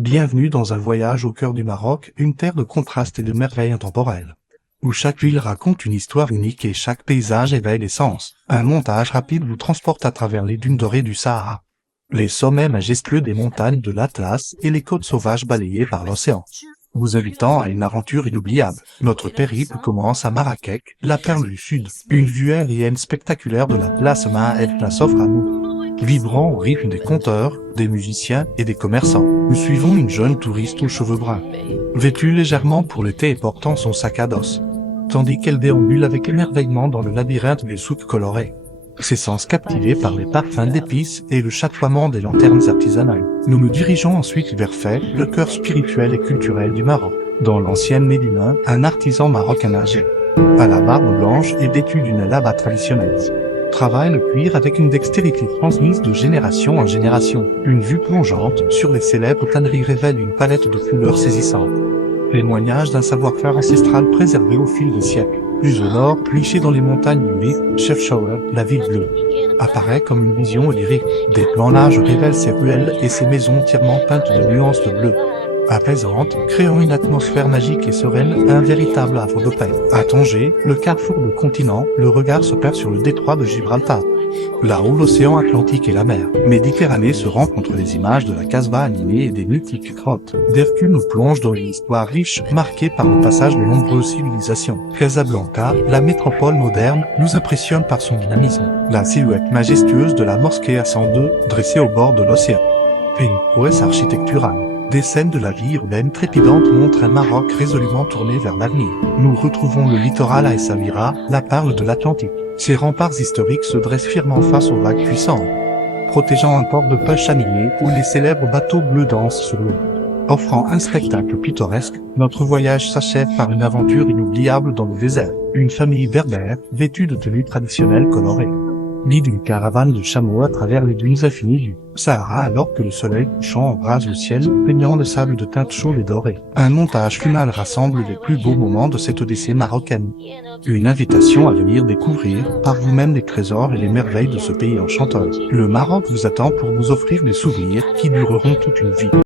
Bienvenue dans un voyage au cœur du Maroc, une terre de contrastes et de merveilles intemporelles. Où chaque ville raconte une histoire unique et chaque paysage éveille les sens. Un montage rapide vous transporte à travers les dunes dorées du Sahara, les sommets majestueux des montagnes de l'Atlas et les côtes sauvages balayées par l'océan, vous invitant à une aventure inoubliable. Notre périple commence à Marrakech, la perle du Sud. Une vue aérienne spectaculaire de la place Maha El s'offre à nous, vibrant au rythme des conteurs, des musiciens et des commerçants. Nous suivons une jeune touriste aux cheveux bruns, vêtue légèrement pour l'été et portant son sac à dos, tandis qu'elle déambule avec émerveillement dans le labyrinthe des souks colorés, ses sens captivés par les parfums d'épices et le chatoiement des lanternes artisanales. Nous nous dirigeons ensuite vers Fès, le cœur spirituel et culturel du Maroc. Dans l'ancienne Médina, un artisan marocain âgé, à la barbe blanche et vêtu d'une laba traditionnelle, travaille le cuir avec une dextérité transmise de génération en génération. Une vue plongeante sur les célèbres tanneries révèle une palette de couleurs saisissantes, témoignage d'un savoir-faire ancestral préservé au fil des siècles. Plus au nord, cliché dans les montagnes humides, Chefchaouen, la ville bleue, apparaît comme une vision lyrique. Des plans larges révèlent ses ruelles et ses maisons entièrement peintes de nuances de bleu, apaisantes, créant une atmosphère magique et sereine, un véritable havre de paix. À Tanger, le carrefour de continents, le regard se perd sur le détroit de Gibraltar, là où l'océan Atlantique et la mer Méditerranée se rencontrent. Les images de la Casbah animée et des mythiques grottes d'Hercule nous plongent dans une histoire riche, marquée par le passage de nombreuses civilisations. Casablanca, la métropole moderne, nous impressionne par son dynamisme. La silhouette majestueuse de la mosquée à 102, dressée au bord de l'océan, et une prouesse architecturale. Des scènes de la vie urbaine trépidante montrent un Maroc résolument tourné vers l'avenir. Nous retrouvons le littoral à Essaouira, la perle de l'Atlantique. Ses remparts historiques se dressent fièrement face aux vagues puissantes, protégeant un port de pêche animé où les célèbres bateaux bleus dansent sur l'eau. Offrant un spectacle pittoresque, notre voyage s'achève par une aventure inoubliable dans le désert. Une famille berbère, vêtue de tenues traditionnelles colorées, guide une caravane de chameaux à travers les dunes infinies du Sahara alors que le soleil couchant embrase le ciel, peignant le sable de teintes chaudes et dorées. Un montage final rassemble les plus beaux moments de cette odyssée marocaine. Une invitation à venir découvrir par vous-même les trésors et les merveilles de ce pays enchanteur. Le Maroc vous attend pour vous offrir des souvenirs qui dureront toute une vie.